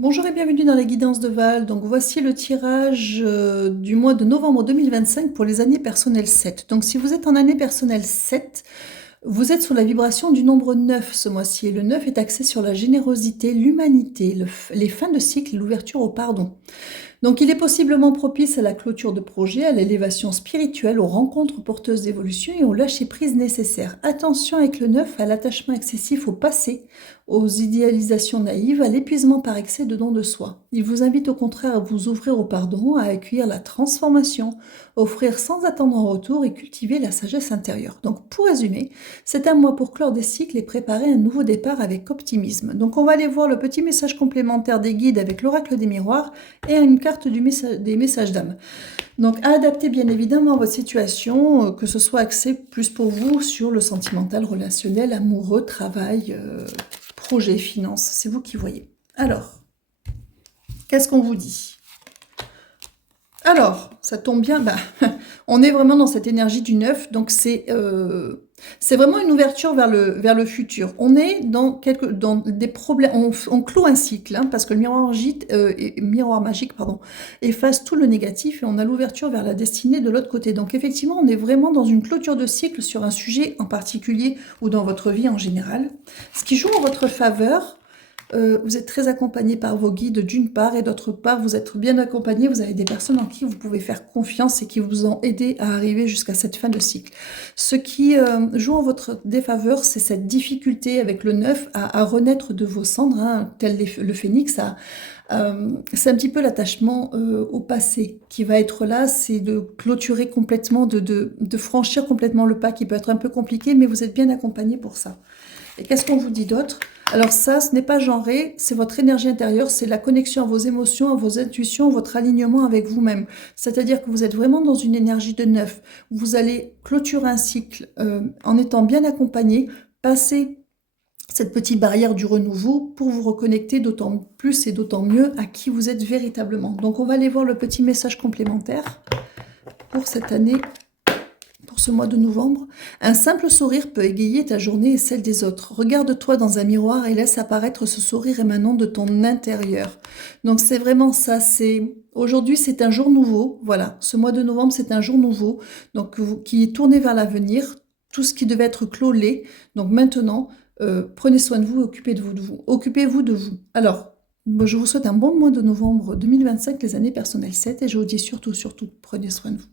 Bonjour et bienvenue dans la guidance de Val. Donc voici le tirage du mois de novembre 2025 pour les années personnelles 7. Donc si vous êtes en année personnelle 7, vous êtes sur la vibration du nombre 9 ce mois-ci. Et le 9 est axé sur la générosité, l'humanité, les fins de cycle et l'ouverture au pardon. Donc il est possiblement propice à la clôture de projets, à l'élévation spirituelle, aux rencontres porteuses d'évolution et au lâcher-prise nécessaire. Attention avec le 9 à l'attachement excessif au passé, aux idéalisations naïves, à l'épuisement par excès de don de soi. Il vous invite au contraire à vous ouvrir au pardon, à accueillir la transformation, offrir sans attendre en retour et cultiver la sagesse intérieure. Donc pour résumer, c'est un mois pour clore des cycles et préparer un nouveau départ avec optimisme. Donc on va aller voir le petit message complémentaire des guides avec l'oracle des miroirs et une carte des messages d'âme. Donc à adapter bien évidemment votre situation, que ce soit axé plus pour vous sur le sentimental, relationnel, amoureux, travail, projet, finance, c'est vous qui voyez. Alors, qu'est-ce qu'on vous dit? Alors, ça tombe bien, on est vraiment dans cette énergie du neuf, donc c'est vraiment une ouverture vers le futur. On est dans des problèmes, on clôt un cycle, hein, parce que le miroir magique efface tout le négatif et on a l'ouverture vers la destinée de l'autre côté. Donc effectivement, on est vraiment dans une clôture de cycle sur un sujet en particulier ou dans votre vie en général. Ce qui joue en votre faveur, vous êtes très accompagné par vos guides d'une part et d'autre part, vous êtes bien accompagné, vous avez des personnes en qui vous pouvez faire confiance et qui vous ont aidé à arriver jusqu'à cette fin de cycle. Ce qui joue en votre défaveur, c'est cette difficulté avec le 9 à renaître de vos cendres, hein, tel le phénix. C'est un petit peu l'attachement au passé qui va être là, c'est de clôturer complètement, de franchir complètement le pas qui peut être un peu compliqué, mais vous êtes bien accompagné pour ça. Et qu'est-ce qu'on vous dit d'autre? Alors ça, ce n'est pas genré, c'est votre énergie intérieure, c'est la connexion à vos émotions, à vos intuitions, votre alignement avec vous-même. C'est-à-dire que vous êtes vraiment dans une énergie de neuf. Vous allez clôturer un cycle en étant bien accompagné, passer cette petite barrière du renouveau pour vous reconnecter d'autant plus et d'autant mieux à qui vous êtes véritablement. Donc on va aller voir le petit message complémentaire pour cette année. Pour ce mois de novembre, un simple sourire peut égayer ta journée et celle des autres. Regarde-toi dans un miroir et laisse apparaître ce sourire émanant de ton intérieur. Donc c'est vraiment ça, aujourd'hui c'est un jour nouveau, voilà, ce mois de novembre c'est un jour nouveau, donc qui est tourné vers l'avenir, tout ce qui devait être clos l'est, donc maintenant, prenez soin de vous, occupez-vous de vous. Alors, je vous souhaite un bon mois de novembre 2025, les années personnelles 7, et je vous dis surtout, prenez soin de vous.